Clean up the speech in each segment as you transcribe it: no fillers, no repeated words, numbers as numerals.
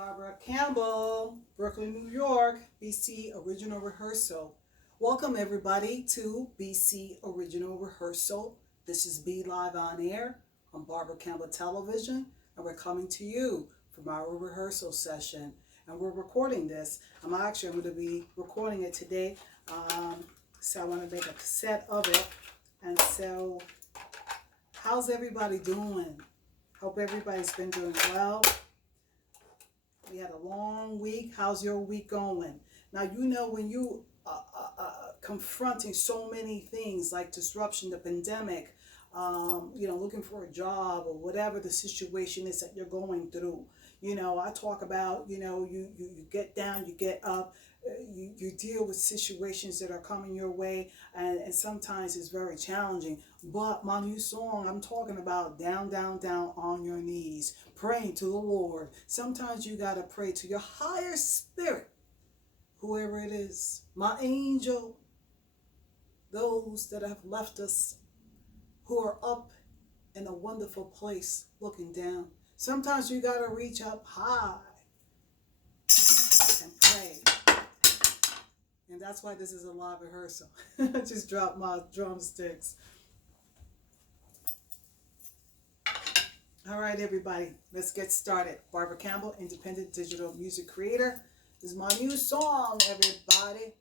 Barbara Campbell, Brooklyn, New York, BC Original Rehearsal. Welcome everybody to BC Original Rehearsal. This is B Live on Air on Barbara Campbell Television, and we're coming to you from our rehearsal session. And we're recording this. I'm going to be recording it today. So I want to make a cassette of it. And so, how's everybody doing? Hope everybody's been doing well. We had a long week. How's your week going? Now, you know, when you confronting so many things like disruption, the pandemic, looking for a job or whatever the situation is that you're going through. You know, I talk about, you get down, you get up, you deal with situations that are coming your way, and sometimes it's very challenging. But my new song, I'm talking about down, down, down on your knees, praying to the Lord. Sometimes you got to pray to your higher spirit, whoever it is, my angel, those that have left us, who are up in a wonderful place looking down. Sometimes you got to reach up high and pray. And that's why this is a live rehearsal. I just dropped my drumsticks. All right, everybody, let's get started. Barbara Campbell, independent digital music creator. This is my new song, everybody.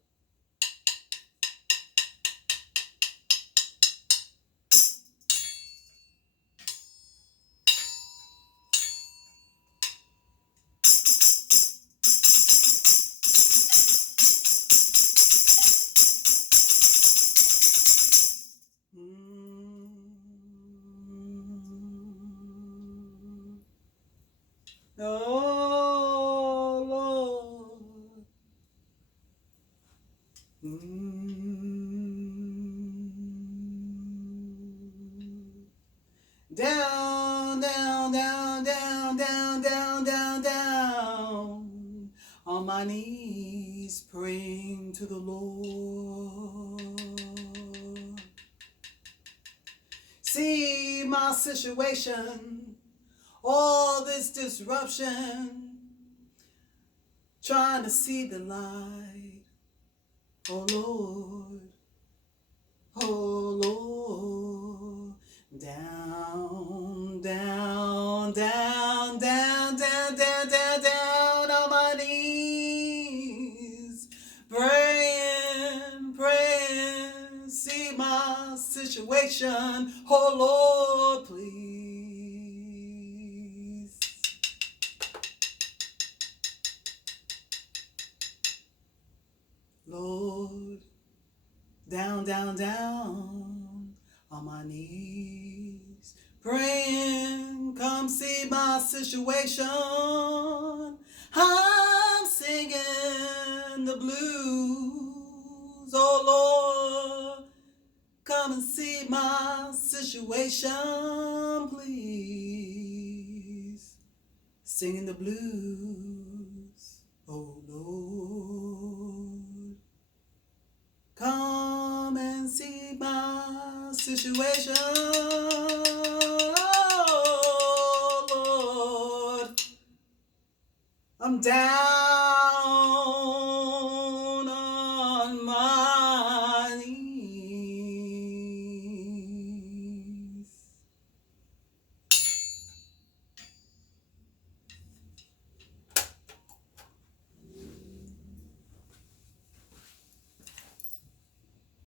Oh, Lord. Down, down, down, down, down, down, down, down. On my knees, praying to the Lord. See my situation, all this disruption, trying to see the light. Oh Lord, oh Lord, down, down, down, down, down, down, down, down on my knees, praying, praying, see my situation. Oh Lord, please. Lord, down, down, down on my knees, praying, come see my situation. I'm singing the blues. Oh Lord, come and see my situation, please. Singing the blues. Oh Lord, come and see my situation. Oh Lord, I'm down.